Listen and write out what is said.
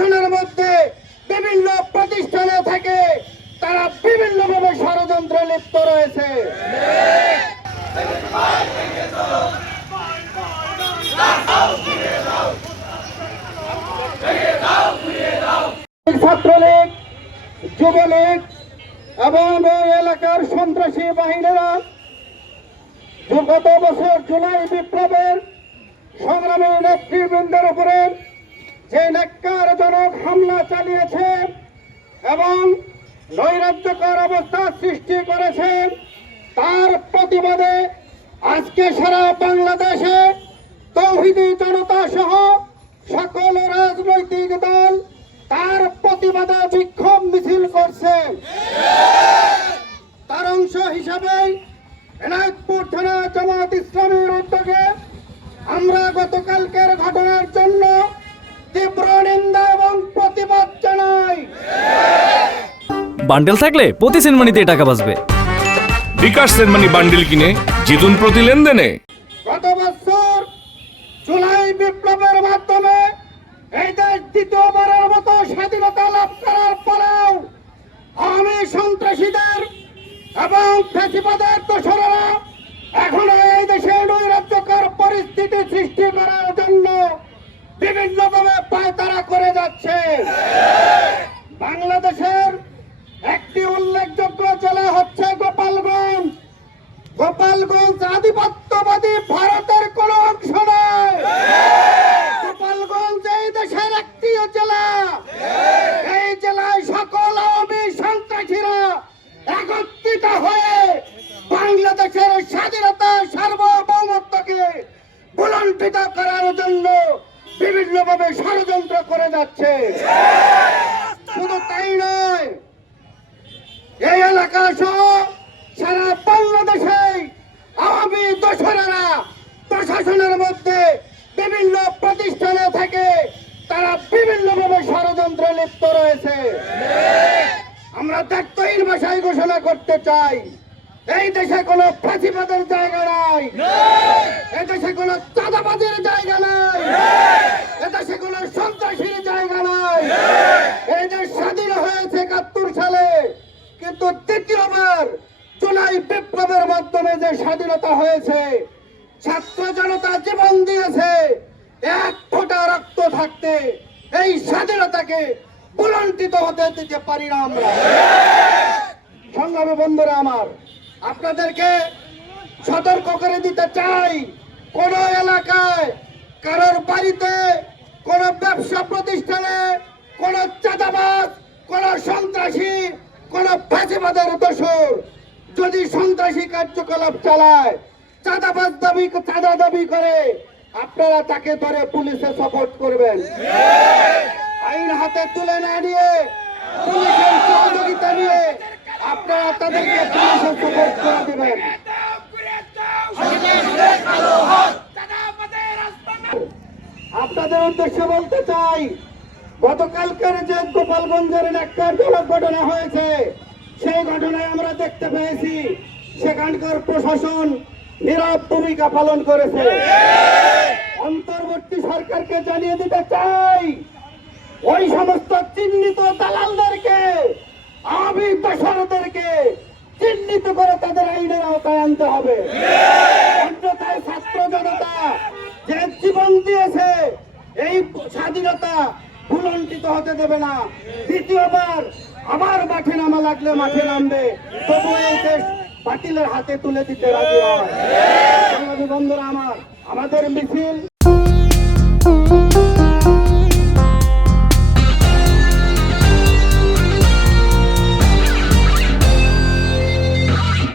প্রশাসনের মধ্যে বিভিন্ন প্রতিষ্ঠানে থেকে তারা বিভিন্নভাবে ষড়যন্ত্রে লিপ্ত রয়েছে। ছাত্রলীগ, যুবলীগ এবং এলাকার সন্ত্রাসী বাহিনীরা গত বছর জুলাই বিপ্লবের সংগ্রামী নেতৃবৃন্দের উপরে যে ন্যাক্কারজনক হামলা চালিয়েছে এবং নৈরাজ্যকর অবস্থা সৃষ্টি করেছে, তার প্রতিবাদে আজকে সারা বাংলাদেশে তৌহিদি জনতা সহ সকল রাজনৈতিক দল তার প্রতিবাদে বিক্ষোভ মিছিল করছে। তার অংশ হিসাবে এনায়েতপুর থানা জামাত ইসলামীর উদ্যোগে আমরা গতকালকের ঘটনার জন্য তীব্র নিন্দা এবং প্রতিবাদ জানাই। বান্ডেল থাকলে প্রতি সেনমানিতে টাকা বাঁচবে। বিকাশ সেনমানি বান্ডেল কিনে জিতুন প্রতি লেনদেনে। গত বছর জুলাই বিপ্লবের মাধ্যমে এই দেশ দ্বিতীয়বারের মতো স্বাধীনতা লাভ করার পরেও আওয়ামী সন্ত্রাসীদের এবং ফ্যাসিবাদের দোসরেরা এখনো এই দেশে নৈরাজ্যকর পরিস্থিতি সৃষ্টি করার জন্য বিভিন্নভাবে পায়তারা করে যাচ্ছে। বাংলাদেশের একটি উল্লেখযোগ্য জেলা হচ্ছে গোপালগঞ্জ। গোপালগঞ্জ আধিপত্যবাদী ভারতের কোন অংশ নয়। গোপালগঞ্জ এই দেশের একটি জেলা। এই জেলায় সকল আওয়ামী সন্ত্রাসীরা একত্রিত হয়ে বাংলাদেশের স্বাধীনতা সার্বভৌমত্বকে ভুলণ্ঠিত করার জন্য বিভিন্নভাবে ষড়যন্ত্র করে যাচ্ছে। শুধু তাই নয়, এই এলাকা সহ সারা বাংলাদেশে আওয়ামী দোসরেরা প্রশাসনের মধ্যে বিভিন্ন প্রতিষ্ঠানে থেকে তারা বিভিন্নভাবে ষড়যন্ত্রে লিপ্ত রয়েছে। আমরা দায়িত্বহীন ভাষায় ঘোষণা করতে চাই, এই দেশে কোনো ফাঁসিবাদের জায়গা নাই, এই দেশে কোনো চাঁদাবাদের জায়গা নাই, এদেশে কোনো সন্ত্রাসীর জায়গা নাই। এই দেশ স্বাধীন হয়েছে ৭১ সালে, কিন্তু দ্বিতীয়বার জুলাই বিপ্লবের মাধ্যমে যে স্বাধীনতা হয়েছে, ছাত্র জনতা জীবন দিয়েছে, এক ফোঁটা রক্ত থাকতে এই স্বাধীনতাকে ভুলণ্ঠিত হতে দিতে পারি না আমরা। সংগ্রামী বন্ধুরা আমার, আপনাদেরকে সতর্ক করে দিতে চাই, কোন এলাকায় কারোর বাড়িতে, কোন ব্যবসা প্রতিষ্ঠানে কোন চাঁদাবাজ, কোন সন্ত্রাসী, কোন ফাঁসিবাদের দোসর যদি সন্ত্রাসী কার্যকলাপ চালায়, চাঁদাবাজ চাঁদা দাবি করে, আপনারা তাকে ধরে পুলিশে সাপোর্ট করবেন। আইন হাতে তুলে না নিয়ে, পুলিশের সহযোগিতা নিয়ে আপনারা তাদেরকে পুলিশে সাপোর্ট করে দেবেন। আপনাদের উদ্দেশ্যে বলতে চাই, গতকালকের যে গোপালগঞ্জের ন্যাক্কারজনক ঘটনা হয়েছে, সেই ঘটনায় আমরা দেখতে পেয়েছি সেখানকার প্রশাসন নীরব ভূমিকা পালন করেছে। অন্তর্বর্তী সরকারকে জানিয়ে দিতে চাই, ওই সমস্ত চিহ্নিত দালালদেরকে, আওয়ামী দোসরদেরকে চিহ্নিত করে তাদের আইনের আওতায় আনতে হবে। অন্যথায় ছাত্র জনতা যে জীবন দিয়েছে, এই স্বাধীনতা ভুলণ্ঠিত হতে দেবে না। দ্বিতীয়বার আবার মাঠে নামা লাগলে মাঠে নামবে, তবু এই দেশ বাতিলের হাতে তুলে দিতে রাজি হয়। বন্ধুরা আমার, আমাদের মিছিল